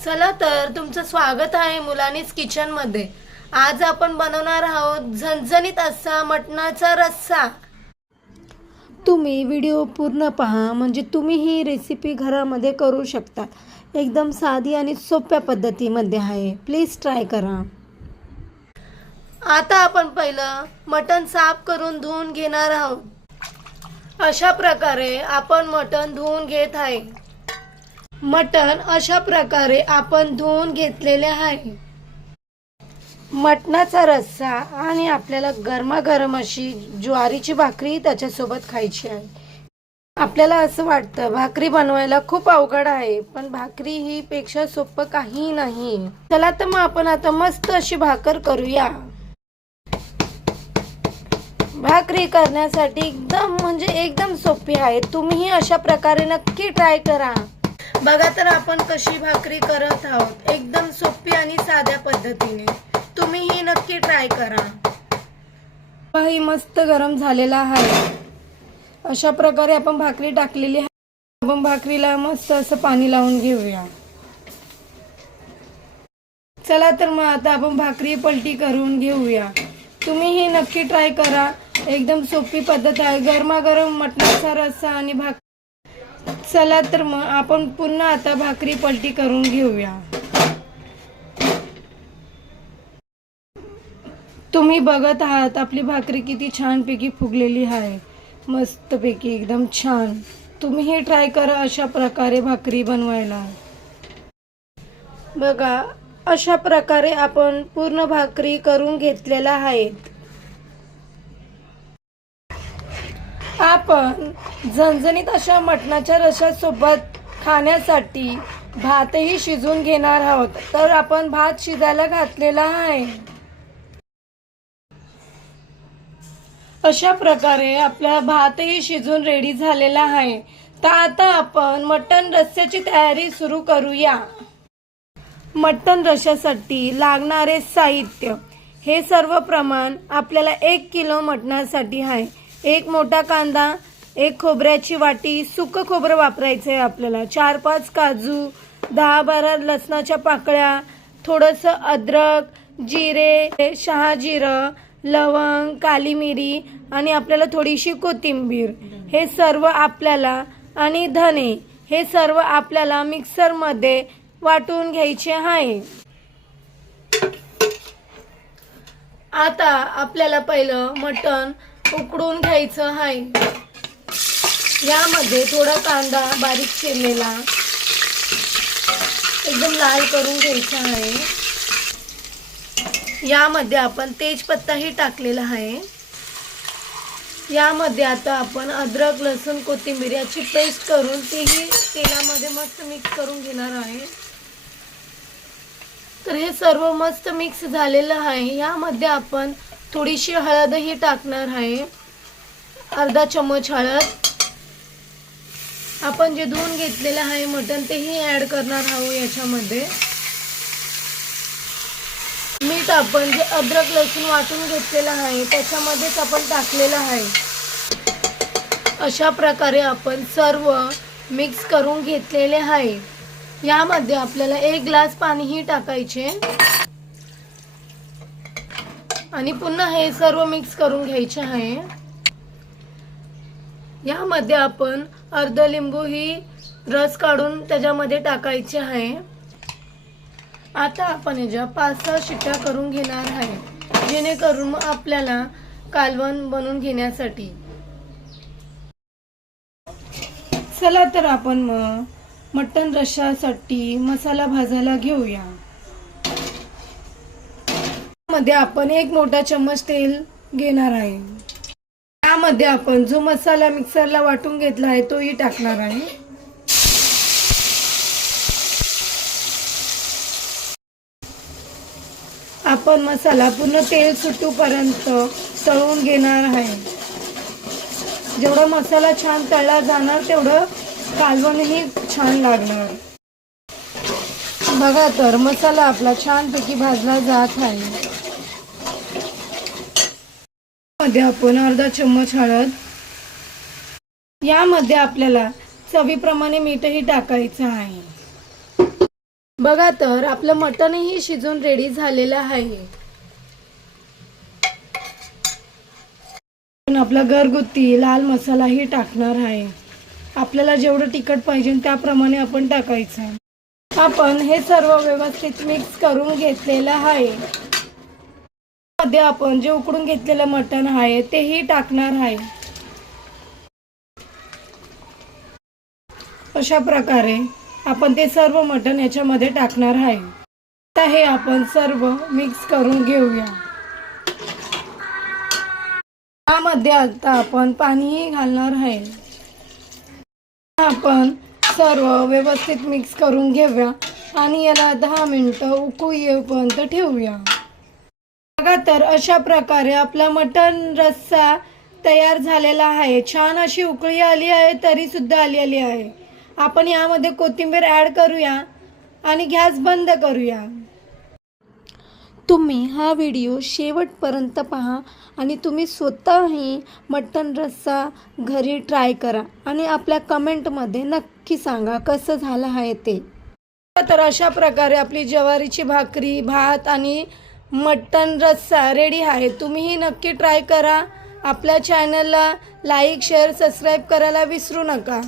चला तर तुमचं स्वागत आहे मुलानीच किचन मध्ये। आज आपण बनवणार आहोत झणझणीत असा मटणाचा रस्सा। तुम्ही व्हिडिओ पूर्ण पहा म्हणजे तुम्ही ही रेसिपी घरामध्ये करू शकता। एकदम साधी आणि सोप्या पद्धतीमध्ये आहे, प्लीज ट्राय करा। आता आपण पहिलं मटण साफ करून धुवून घेणार आहोत। अशा प्रकारे आपण मटण धुवून घेत आहे। मटण अशा प्रकारे आपण धुवून घेतलेले आहे। मटणाचा रस्सा आणि आपल्याला गरमागरम अशी ज्वारीची भाकरी त्याच्यासोबत खायची आहे। आपल्याला असं वाटतं भाकरी बनवायला खूप अवघड आहे, पण भाकरी ही पेक्षा सोपं काही नाही। चला तर मग आपण आता मस्त अशी भाकर करूया। भाकरी करण्यासाठी एकदम सोपी आहे। तुम्ही अशा प्रकारे नक्की ट्राय करा। बघा तर आपण कशी भाकरी करत आहोत, एकदम सोपी आणि साध्या पद्धतीने। तुम्ही ही नक्की ट्राय करा। ही मस्त गरम झालेला आहे। अशा प्रकारे आपण भाकरी टाकलेली आहे। आपण भाकरीला मस्त असं पाणी लावून घेऊया। चला तर मग आता आपण भाकरी पलटी करून घेऊया। तुम्ही ही नक्की ट्राय करा, एकदम सोपी पद्धत आहे। गरमागरम मटणाचा रस्सा आणि भाकरी। चला तर मग आपण पुन्हा आता भाकरी पलटी करून घेऊया। तुम्ही बघत आहात आपली भाकरी किती छान पैकी फुगलेली आहे, मस्त पैकी एकदम छान। तुम्ही हे ट्राय करा अशा प्रकारे भाकरी बनवायला। बघा अशा प्रकारे आपण पूर्ण भाकरी करून घेतलेल्या आहेत। आपण झणझणीत अशा मटणाच्या रश्श्यासोबत खाण्यासाठी भातही शिजवून घेणार आहोत। तर आपण भात शिजायला घातलेला आहे। अशा प्रकारे आपला भातही शिजून रेडी झालेला आहे। तर आता आपण मटण रस्स्याची तयारी सुरू करूया। मटण रस्स्यासाठी लागणारे साहित्य हे सर्व प्रमाण आपल्याला 1 किलो मटणासाठी आहे। 1 मोठा कांदा, 1 खोबऱ्याची वाटी, सुकं खोबरं वापरायचं आहे आपल्याला, 4-5 काजू, 10-12 लसणाच्या पाकळ्या, थोडंसं अद्रक, जिरे, शहाजिरं, लवंग, काली मिरी आणि आपल्याला थोडीशी कोथिंबीर, हे सर्व आपल्याला आणि धने, हे सर्व आपल्याला मिक्सरमध्ये वाटून घ्यायचे आहे। आता आपल्याला पहिलं मटण उकडून घ्यायचं आहे। यामध्ये थोडा कांदा बारीक चिरलेला एकदम लाल करून घ्यायचा आहे। यामध्ये आपण तेजपत्ताही टाकलेला आहे। यामध्ये आता आपण अद्रक, लसूण, कोथिंबीर याची पेस्ट करून तीही तेलामध्ये मस्त मिक्स करून घेणार आहे। तर हे सर्व मस्त मिक्स झालेलं आहे। यामध्ये आपण थोडीशी हळदही टाकणार आहे, अर्धा चम्मच हळद। आपण जे धुवून घेतलेलं आहे मटण तेही ऍड करणार आहोत याच्यामध्ये। मीठ आपण जे अद्रक लसूण वाटून घेतलेलं आहे त्याच्यामध्येच आपण टाकलेलं आहे। अशा प्रकारे आपण सर्व मिक्स करून घेतलेले आहे। यामध्ये आपल्याला 1 ग्लास पाणीही टाकायचे आणि पुन्हा हे सर्व मिक्स करून घ्यायचे आहे। यामध्ये आपण अर्ध लिंबू ही रस काढून त्याच्यामध्ये टाकायचे आहे। आता आपण याच्या 5-6 शिट्ट्या करून घेणार आहे, जेणेकरून आपल्याला कालवण बनवून घेण्यासाठी। चला तर आपण मटण रश्श्यासाठी मसाला भाजायला घेऊया। मध्ये आपण 1 मोठा चम्मच तेल घेणार आहे। यामध्ये आपण जो मसाला मिक्सरला वाटून घेतला आहे तोही टाकणार आहे। आपण मसाला पूर्ण तेल सुटूपर्यंत तळून घेणार आहे। जेवढा मसाला छान तळला जाणार तेवढं कालवणही छान लागणार। बघा तर मसाला आपला छानपैकी भाजला जात आहे। मध्ये आपण अर्धा चम्मच हळद, यामध्ये आपल्याला चवीप्रमाणे मीठही टाकायचं आहे। बघा तर आपलं मटणही शिजून रेडी झालेलं आहे. आपला घरगुती लाल मसालाही टाकणार आहे. आपल्याला जेवढं तिखट पाहिजे त्याप्रमाणे आपण टाकायचं. आपण हे सर्व व्यवस्थित मिक्स करून घेतलेलं आहे. मध्ये आपण जे उकडून घेतलेलं मटण आहे तेही टाकणार आहे. अशा प्रकारे आपण ते सर्व मटण याच्यामध्ये टाकणार आहे. आता हे आपण सर्व मिक्स करून घेऊया. यामध्ये आता आपण पाणीही घालणार आहे. आपण सर्व व्यवस्थित मिक्स करून घेऊया आणि याला 10 मिनिटं उकळू येईपर्यंत ठेवूया. बघा तर अशा प्रकारे आपला मटण रस्सा तयार झालेला आहे. छान अशी उकळी आली आहे, तरी सुद्धा आलेली आहे. आपण यामध्ये कोथिंबीर ॲड करूया आणि गॅस बंद करूया. तुम्ही हा व्हिडिओ शेवटपर्यंत पहा आणि तुम्ही स्वतःही मटण रस्सा घरी ट्राय करा आणि आपल्या कमेंटमध्ये नक्की सांगा कसं झालं आहे ते. तर अशा प्रकारे आपली ज्वारीची भाकरी, भात आणि मटण रस्सा रेडी आहे. तुम्हीही नक्की ट्राय करा. आपल्या चॅनलला लाईक, शेअर, सबस्क्राईब करायला विसरू नका.